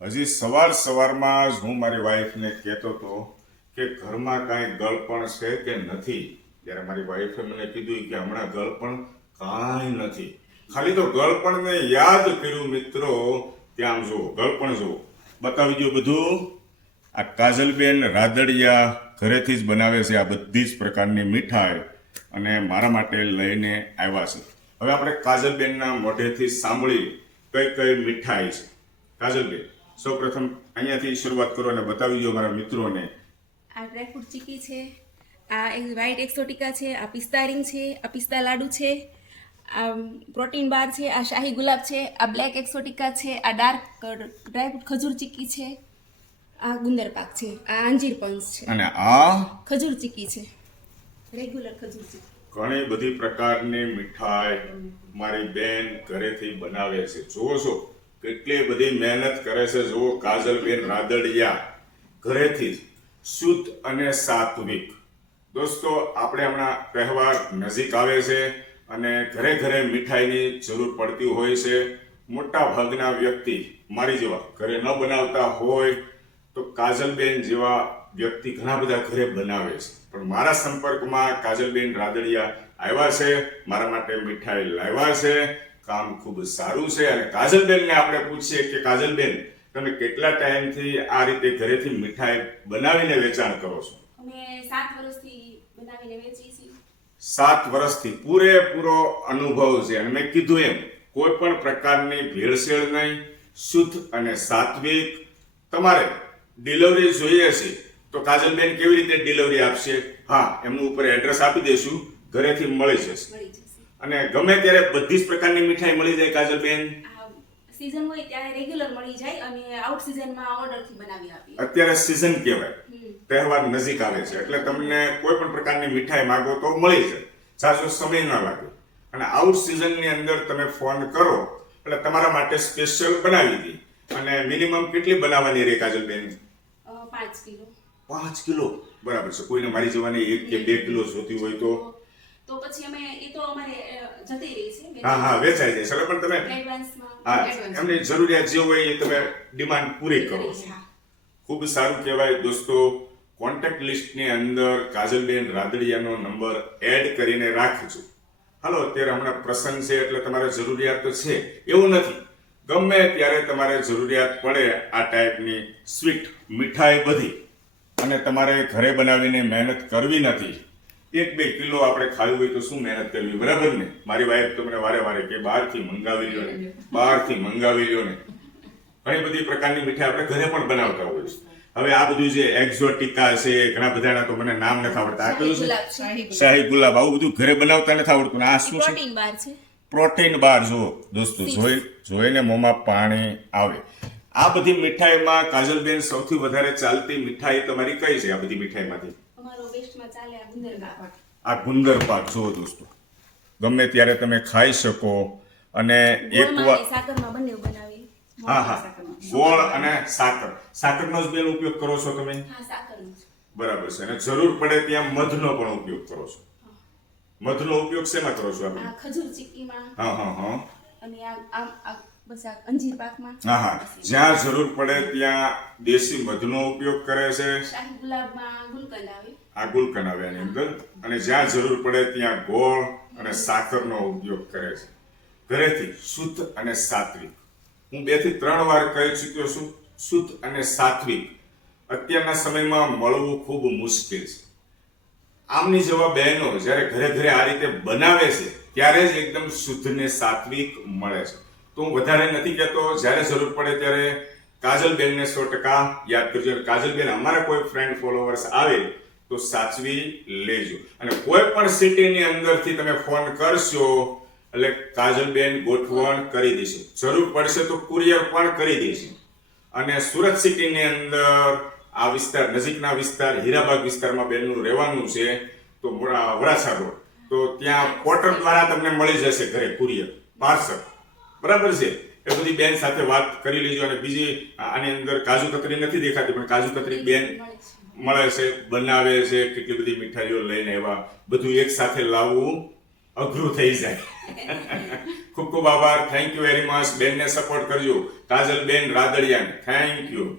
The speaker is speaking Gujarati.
હજી સવારમાં જ હું મારી વાઈફને કહેતો હતો કે ઘરમાં કાંઈ ગળપણ છે કે નથી. ત્યારે મારી વાઈફે મને કીધું કે હમણાં ગળપણ કાંઈ નથી. ખાલી તો ગળપણને યાદ કર્યું મિત્રો. ત્યાં જુઓ, ગળપણ જુઓ, બતાવી દો બધું. આ કાજલબેન રાદડિયા ઘરેથી જ બનાવે છે આ બધી જ પ્રકારની મીઠાઈ અને મારા માટે લઈને આવ્યા છે. હવે આપણે કાજલબેનના મોઢેથી સાંભળી કઈ કઈ મીઠાઈ છે. કાજલબેન, સૌપ્રથમ અહીંયાથી શરૂઆત કરો અને બતાવી દો મારા મિત્રોને. આ ડ્રાયફ્રૂટ ચીકી છે, આ વ્હાઈટ એક્સોટિકા છે, આ પિસ્તા રિંગ છે, આ પિસ્તા લાડુ છે, આ પ્રોટીન બાર છે, આ શાહી ગુલાબ છે, આ બ્લેક એક્સોટિકા છે, આ ડાર્ક ડ્રાયફ્રૂટ ખજૂર ચીકી છે, આ ગુંદર પાક છે, આ અંજીર પંચ છે અને આ ખજૂર ચીકી છે, રેગ્યુલર ખજૂર ચીકી. ઘણી બધી પ્રકારની મીઠાઈ મારી બેન ઘરેથી બનાવે છે. જુઓ છો કેટલી બધી મહેનત કરે છે. જુઓ, કાજલબેન રાદડિયા ઘરેથી જ શુદ્ધ અને સાત્વિક. દોસ્તો, આપણે હમણાં તહેવાર નજીક આવે છે અને ઘરે ઘરે મીઠાઈની જરૂર પડતી હોય છે. મોટા ભાગના વ્યક્તિ મારી જેવા ઘરે ન બનાવતા હોય તો કાજલબેન જેવા વ્યક્તિ ઘણા બધા ઘરે બનાવે છે. પણ મારા સંપર્કમાં કાજલબેન રાદડિયા આવ્યા છે, મારા માટે મીઠાઈ લાવ્યા છે. કામ ખૂબ સારું છે. અને કાજલબેનને આપણે પૂછીએ કે કાજલબેન, તમે કેટલા ટાઈમથી આ રીતે ઘરેથી મીઠાઈ બનાવીને વેચાણ કરો છો? અમે 7 વર્ષથી બનાવીને વેચીએ છીએ. 7 વર્ષથી પૂરેપૂરો અનુભવ છે. અને મેં કીધું એમ, કોઈ પણ પ્રકારની ભેળસેળ નહીં, શુદ્ધ અને સાત્વિક. તમારે ડિલિવરી જોઈએ છે તો કાજલબેન કેવી રીતે ડિલિવરી આપશે? હા, એમનું ઉપર એડ્રેસ આપી દઈશું, ઘરેથી મળી જશે. અને ગમે ત્યારે બધી જ પ્રકારની મીઠાઈ મળી જાય કાજલબેન. સીઝન હોય ત્યારે રેગ્યુલર મળી જાય અને આઉટ સીઝનમાં ઓર્ડરથી બનાવી આપીએ. અત્યારે સીઝન કહેવાય, તહેવાર નજીક આવે છે એટલે તમને કોઈ પણ પ્રકારની મીઠાઈ માંગો તો મળી જાય, ઝાઝો સમય ન લાગે. અને આઉટ સીઝનની અંદર તમે ફોન કરો એટલે તમારા માટે સ્પેશિયલ બનાવી દી. અને મિનિમમ કેટલી બનાવવાની રહે કાજલબેન? 5 કિલો. 5 કિલો, બરાબર છે. કોઈને મારી જવાની 1 કે 2 કિલો જોતી હોય તો પછી અમે એ તો અમારે જતી રહી છે. હા, વેચાઈ જાય. ચલો, પણ તમે હા, એમની જરૂરિયાત જે હોય એ તમે ડિમાન્ડ પૂરી કરો છો. ખૂબ સારું કહેવાય. દોસ્તો, કોન્ટેક્ટ લિસ્ટની અંદર કાજલબેન રાદડિયાનો નંબર એડ કરીને રાખજો. હાલો, અત્યારે હમણાં પ્રસંગ છે એટલે તમારે જરૂરિયાત તો છે એવું નથી. ગમે ત્યારે તમારે જરૂરિયાત પડે આ ટાઈપની સ્વીટ મીઠાઈ બધી, અને તમારે ઘરે બનાવીને મહેનત કરવી નથી. 1-2 કિલો આપણે ખાવી હોય તો શું મહેનત કરવી, બરાબર ને? મારી વાઈફ તો મને વારે વારે કે બહારથી મંગાવી લ્યો ને, બહારથી મંગાવી લ્યો ને. ઘણી બધી પ્રકારની મીઠાઈ આપણે ઘરે પણ બનાવતા હોય છે. હવે આ બધું જે એક્ઝોટિકા છે, ઘણા બધાના તો મને નામ નથી આવડતા. આ કયું છે? શાહી ગુલાબ. આવું બધું ઘરે બનાવતા નથી આવડતું. આ શું છે? પ્રોટીન બાર છે. પ્રોટીન બાર. જુઓ દોસ્તો, જોઈને મોંમાં પાણી આવે. આ બધી મીઠાઈમાં કાજલબેન સૌથી વધારે ચાલતી મીઠાઈ તમારી કઈ છે? આ બધી મીઠાઈમાંથી અમારો બેસ્ટમાં ચાલે આ ગુંદર પાક. આ ગુંદર પાક. જુઓ દોસ્તો, ગમે ત્યારે તમે ખાઈ શકો. અને એકવાર સાકરમાં બંને બનાવી. હા, ગોળ અને સાકર. સાકરનો જ બેન ઉપયોગ કરો છો તમે? હા, સાકરનો. બરાબર છે. અને જરૂર પડે ત્યાં મધનો પણ ઉપયોગ કરો છો? મધનો ઉપયોગ શેમાં કરો છો આપણે? આ ખજૂર ચીકીમાં. હા. અને આ બસ આ અંજીર પાકમાં. હા, જ્યાં જરૂર પડે ત્યાં દેશી મધનો ઉપયોગ કરે છે. શાહી ગુલાબમાં ગુલકંદ આવે. આ ગુલકંદ આવે એની અંદર. અને જ્યાં જરૂર પડે ત્યાં ગોળ અને સાકરનો ઉપયોગ કરે છે. ઘરેથી શુદ્ધ અને સાત્વિક. હું 2 થી 3 વાર કહી ચૂક્યો છું, શુદ્ધ અને સાત્વિક અત્યારના સમયમાં મળવું ખૂબ મુશ્કેલ છે. આમની જેવા બહેનો જ્યારે ઘરે ઘરે આ રીતે બનાવે છે ત્યારે જ એકદમ શુદ્ધ ને સાત્વિક મળે છે. તો હું વધારે નથી કહેતો. જ્યારે જરૂર પડે ત્યારે કાજલબેનને 100% યાદ કરજો. કાજલબેન અમારા કોઈ ફ્રેન્ડ ફોલોવર્સ આવે તો સાચવી લેજો. અને કોઈ પણ સિટીની અંદરથી તમે ફોન કરશો એટલે કાજલબેન ગોઠવણ કરી દેશે. જરૂર પડશે તો કુરિયર પણ કરી દેશે. અને સુરત સિટીની અંદર આ વિસ્તાર, નજીકના વિસ્તાર હીરાબાગ વિસ્તારમાં બેનનું રહેવાનું છે, તો વરાછા રોડ, તો ત્યાં પોર્ટર દ્વારા તમને મળી જશે ઘરે કુરિયર પાર્સલ. બરાબર છે? એ બધી બેન સાથે વાત કરી લેજો. અને બીજી આની અંદર કાજુ કતરી નથી દેખાતી, પણ કાજુ કતરી બેન મળે છે, બનાવે છે. કેટલી બધી મીઠાઈઓ લઈને એવા બધું એક સાથે લાવવું અઘરું થઈ જાય. ખૂબ ખૂબ આભાર. Thank you very much. બેનને સપોર્ટ કરજો. કાજલ બેન રાદડિયાને થેન્ક યુ.